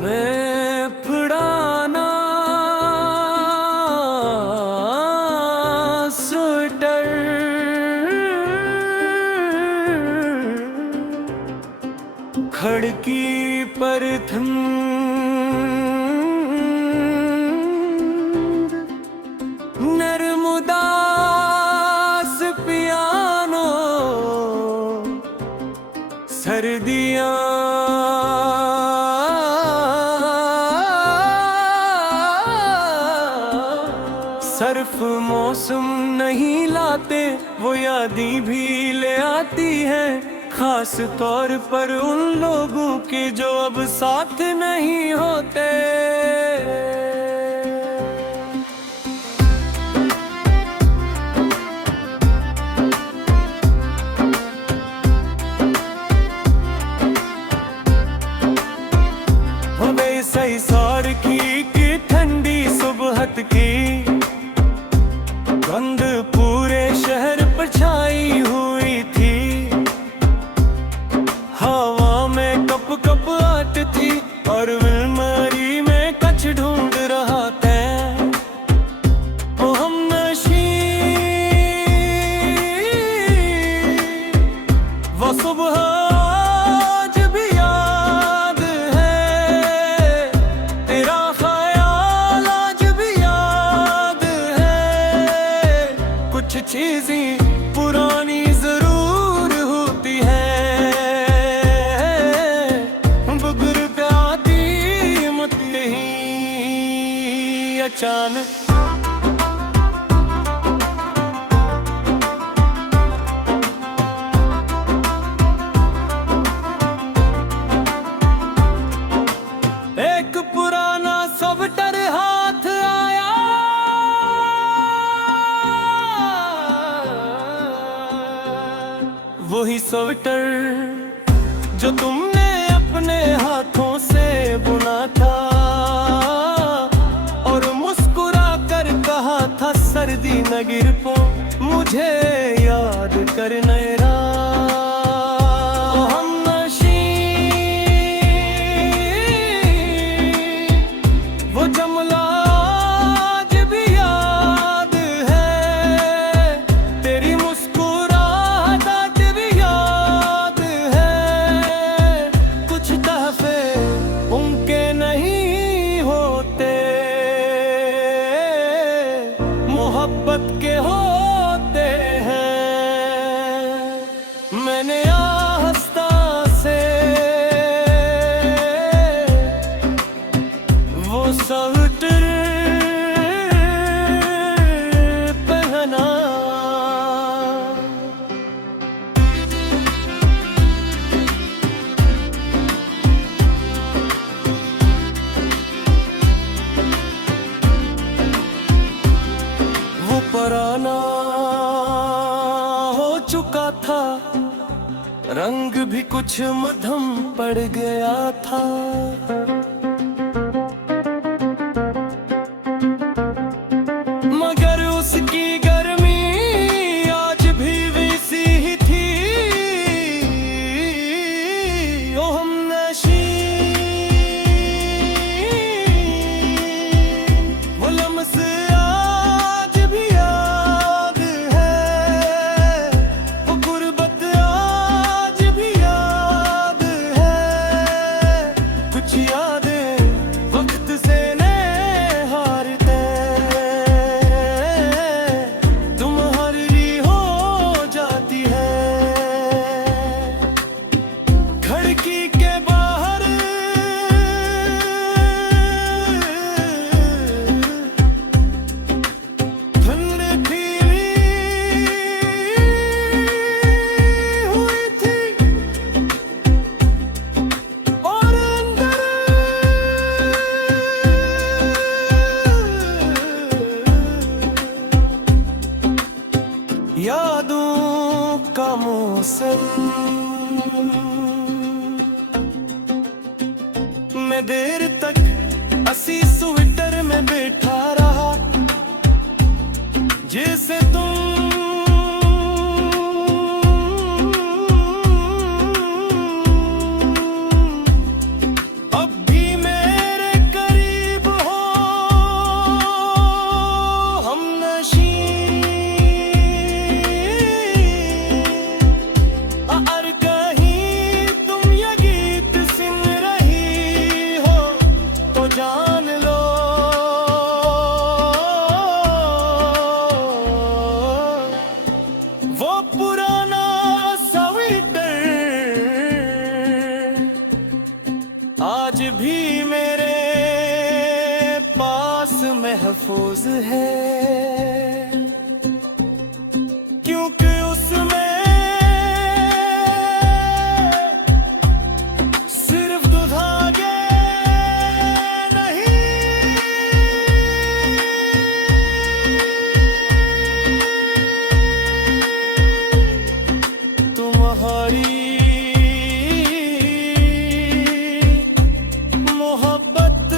मैं पुराना स्वेटर खिड़की पर थम नर्मदास पियानो सर्दियाँ सर्फ मौसम नहीं लाते, वो यादें भी ले आती हैं, खास तौर पर उन लोगों के जो अब साथ नहीं होते। हमें सही सार की ठंडी सुबहत की गंध पूरे शहर पर छाई हुई थी। हवा में कप कप आट थी और अलमारी में कच ढूंढ रहा था। ओ हमनशी वो सुबह आज भी याद है, तेरा ख्याल आज भी याद है। कुछ चीजें पुरानी जरूर होती है, बुगुर पे आती मत ही अचानक। एक पुराना स्वेटर हाथ आया, वही स्वेटर जो तुमने अपने हाथों से बुना था और मुस्कुरा कर कहा था सर्दी न गिर पो, मुझे याद कर मेरा। हमनशी वो जमला आज भी याद है, तेरी मुस्कुराहट आज भी याद है। कुछ तहफे उनके नहीं होते, मोहब्बत के होते हैं। मैंने आस्था से वो स्वेटर पहना। वो पुराना हो चुका था, रंग भी कुछ मध्यम पड़ गया था। मगर उसकी गर्मी आज भी वैसी ही थी। ओ हमनशी वो लम्हे आज भी याद है, वो गुर्बत आज भी याद है। कुछ यादें वक्त से नहीं हारते, तुम्हारी हो जाती है। खिड़की के बाहर धुंध खिली हुई थी और अंदर यादों का मौसम। मैं देर तक असी स्वेटर में बैठा रहा, जिसे तुम अब भी मेरे करीब हो, हमनशी और कहीं तुम ये गीत सुन रही हो तो जान लो वो पुराना स्वेटर आज भी मेरे पास महफूज है, क्योंकि उसमें सिर्फ दो धागे नहीं, तुम्हारी मोहब्बत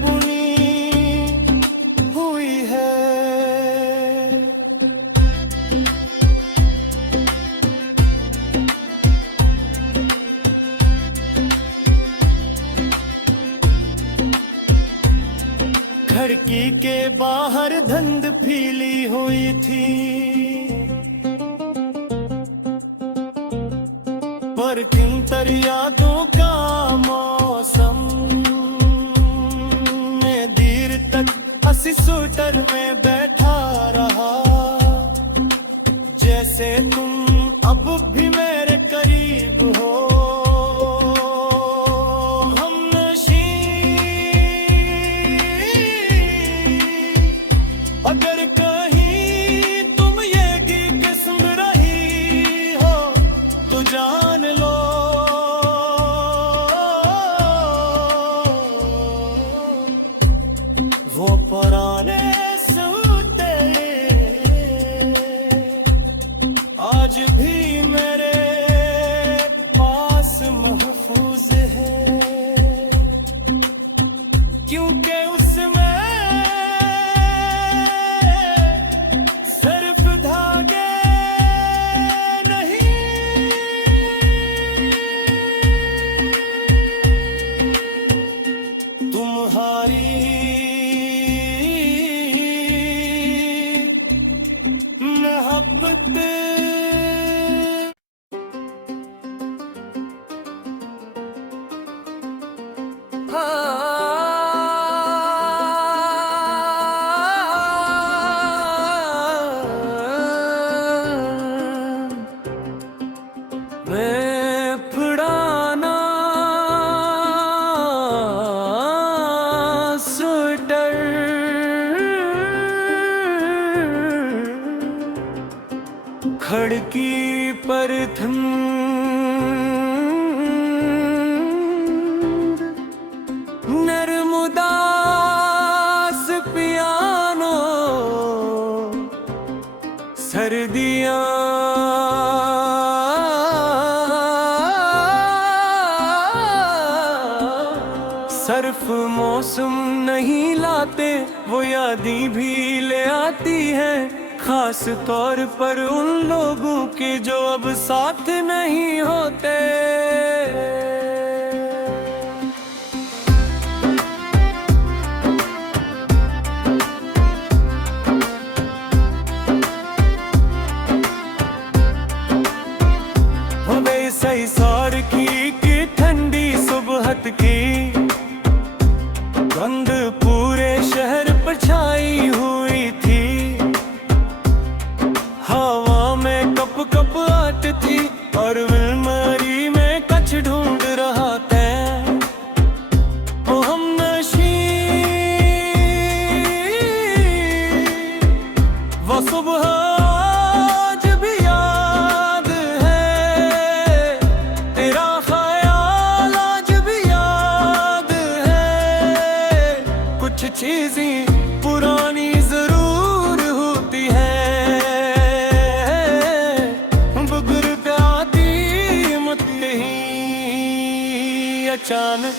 बुनी हुई है। खिड़की के बाहर धुंध फैली हुई थी, पर किन तर यादों का मौसम में देर तक हंसी स्वेटर में बैठा रहा, जैसे तुम अब भी मेरे करीब हो, अगर कहीं तुम ये गीत सुन रही हो तो जान लो वो पुराने सूते आज भी मेरे पास महफूज है, क्योंकि उसमें तुम्हारी मोहब्बत मैं पुराना स्वेटर खिड़की पर नर्मदास पियानो सर्दियाँ सर्फ मौसम नहीं लाते, वो यादें भी ले आती हैं, खास तौर पर उन लोगों के जो अब साथ नहीं होते। हमें सही सार की ठंडी सुबहत की गंध पूरे शहर पर छाई हुई थी, हवा में कप कप आट थी और अलमारी में कछ ढूंढ रहा था। ओ हमनशी वो सुबह आज भी याद है, तेरा ख्याल आज भी याद है, कुछ चीजें पुरानी जरूर होती है, बुजुर्ग आती मत ही अचानक।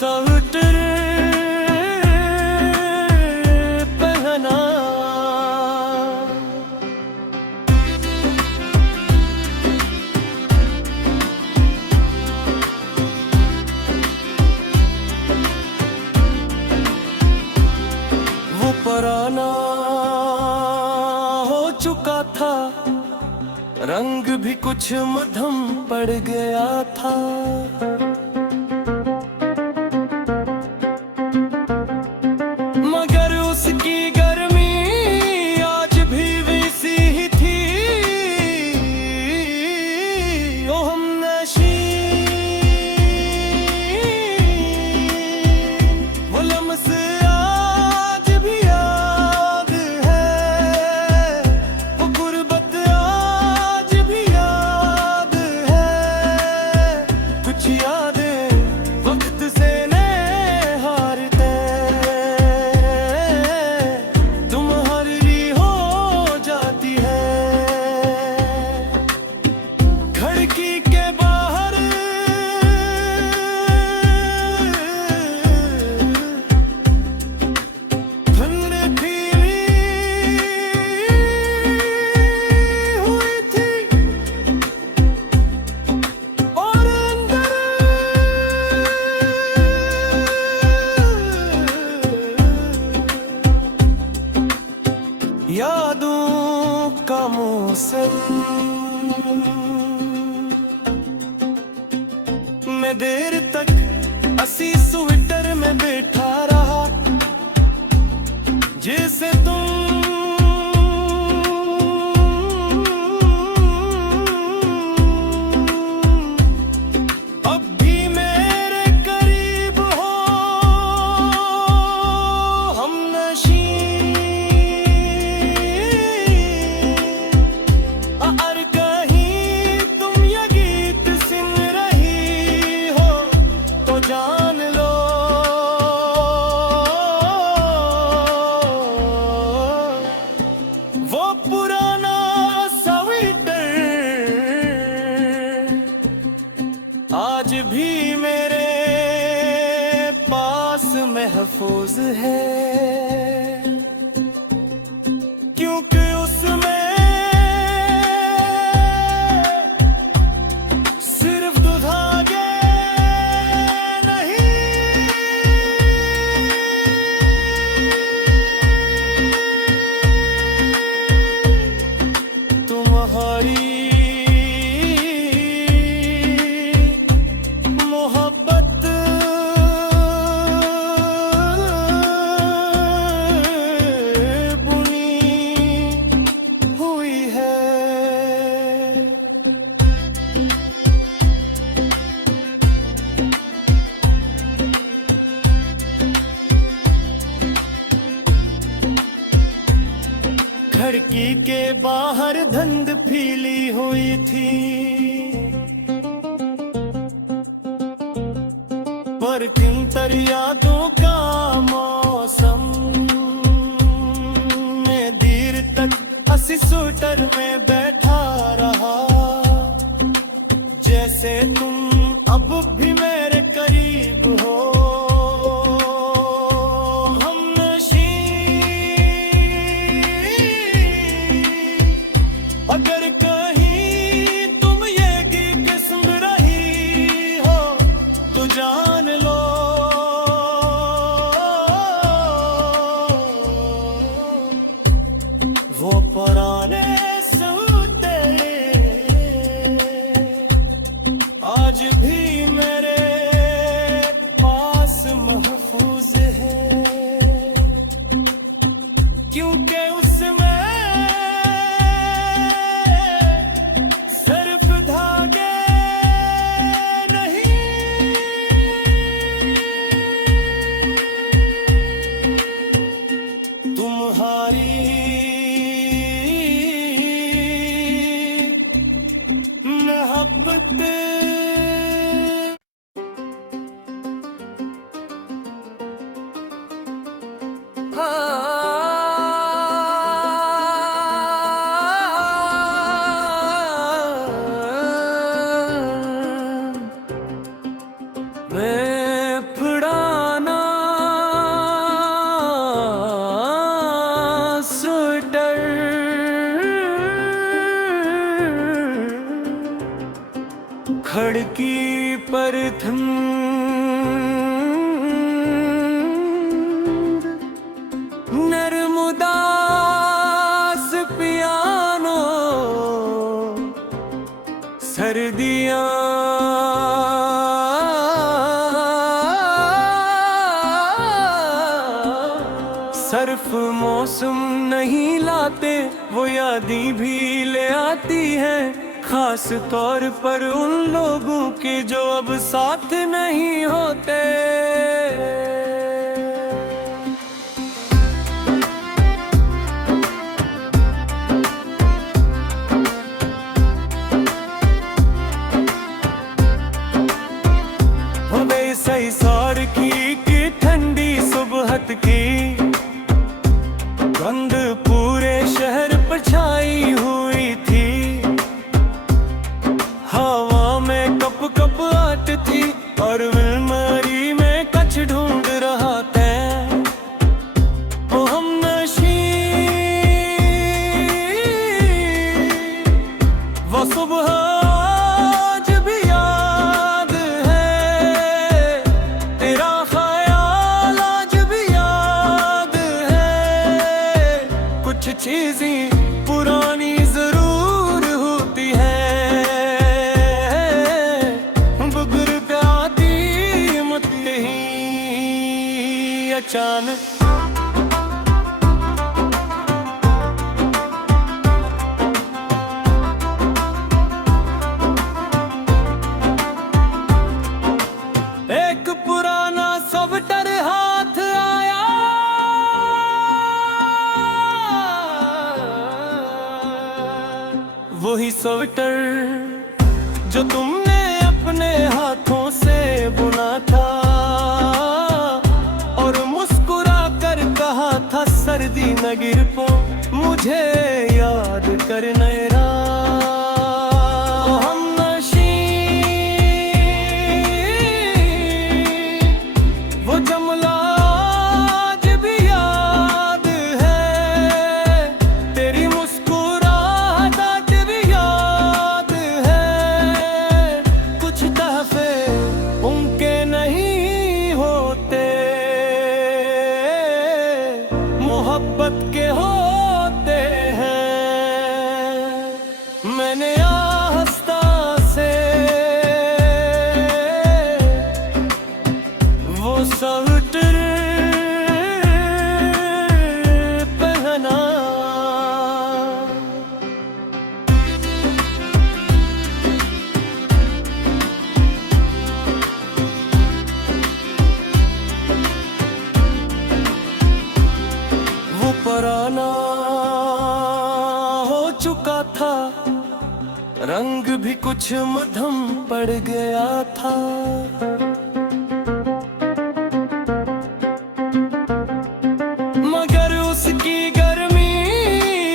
स्वेटर पहना। वो पुराना हो चुका था, रंग भी कुछ मध्यम पड़ गया था। मगर उसकी गर्मी आज भी वैसी ही थी। ओ हमनशी वो लम्स आज भी याद है, वो गुर्बत आज भी याद है। कुछ यादें वक्त से हारते तुम्हारी हो जाती है। खिड़की के बाहर धुंध खिली हुई थी और अंदर यादों का मौसम। मैं देर तक असी स्वेटर में बैठा रहा, जैसे तुम अब भी मेरे करीब हो। हमनशी और कहीं तुम ये गीत सुन रही हो तो जान लो वो पुराना स्वेटर आज भी मेरे पास महफूज है। क्योंकि उसमें सिर्फ दो धागे नहीं, तुम्हारी मोहब्बत बुनी हुई है। खिड़की के बाहर धुंध फैली हुई थी, पर किन तर यादों का मौसम। मैं देर तक असी स्वेटर में बैठा रहा, जैसे तुम अब भी मेरे करीब हो। अगर कहीं तुम ये गीत सुन रही हो तो जान लो वो पुराने सूते आज भी मेरे पास महफूज है। क्योंकि उसमें मोहब्बत मैं फड़ा पर नर्मदास पियानो सर्दियाँ सर्फ मौसम नहीं लाते, वो यादें भी ले आती हैं, खास तौर पर उन लोगों के जो अब साथ नहीं होते। सही सार की ठंडी सुबहत की गंध पूरे शहर पर छाई हुई थी। हवा में कप कप आट थी और अलमारी में कछ ढूंढ रहा था। ओ हमनशी वो सुबह चीजें पुरानी जरूर होती है, बुगर पे आती मत ही अचानक। एक पुराना स्वेटर हाथ आया, वही स्वेटर जो तुमने अपने हाथों से बुना था और मुस्कुरा कर कहा था सर्दी न गिर पो मुझे याद कर मेरा। हमनशी वो जमला आज भी याद है, तेरी मुस्कुराहट याद है। कुछ तहफे उनके नहीं होते, मोहब्बत के होते हैं। मैंने आस्था से वो स्वेटर पहना। पुराना हो चुका था, रंग भी कुछ मध्यम पड़ गया था। मगर उसकी गर्मी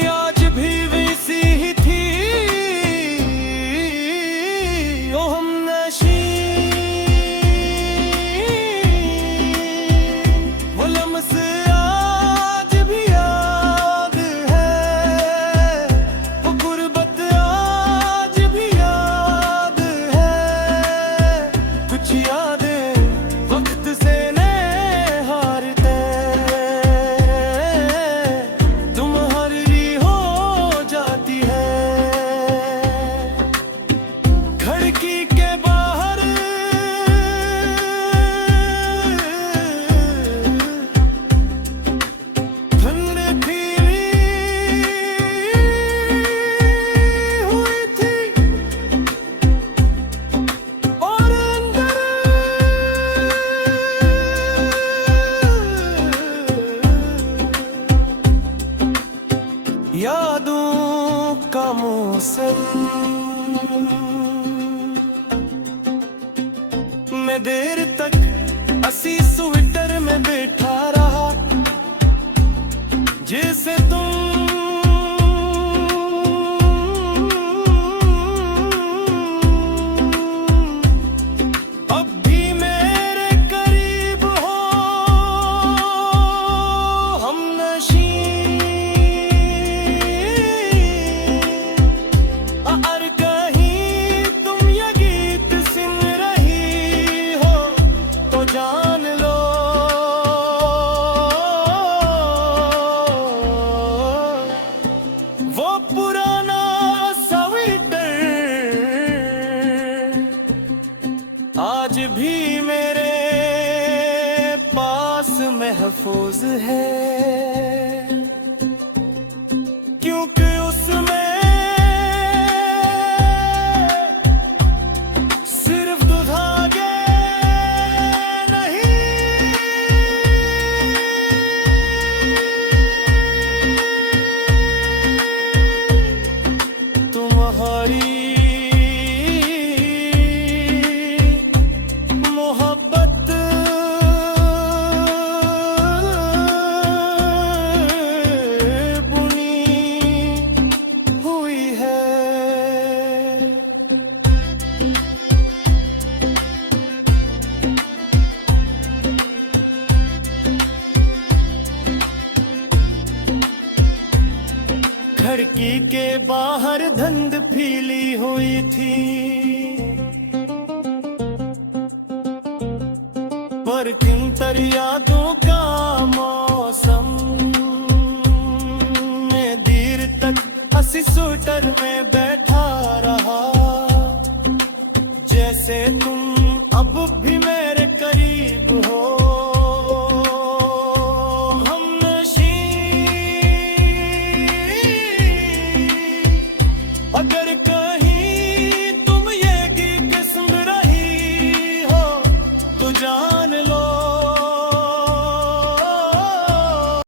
आज भी वैसी ही थी। ओ हमनशी वो लम्स यादों का मौसम मैं देर तक असी स्वेटर में बैठा रहा, जैसे तुम अब भी मेरे करीब हो। हमनशी अर कहीं तुम ये गीत सुन रही आज भी मेरे पास महफूज है, क्योंकि उसमें सिर्फ दो धागे नहीं, तुम्हारी मोहब्बत बुनी हुई है। खिड़की के बाहर धुंध फैली हुई थी, पर किन तर यादों का मौसम में देर तक हंसी स्वेटर में बैठा रहा, जैसे तुम अब भी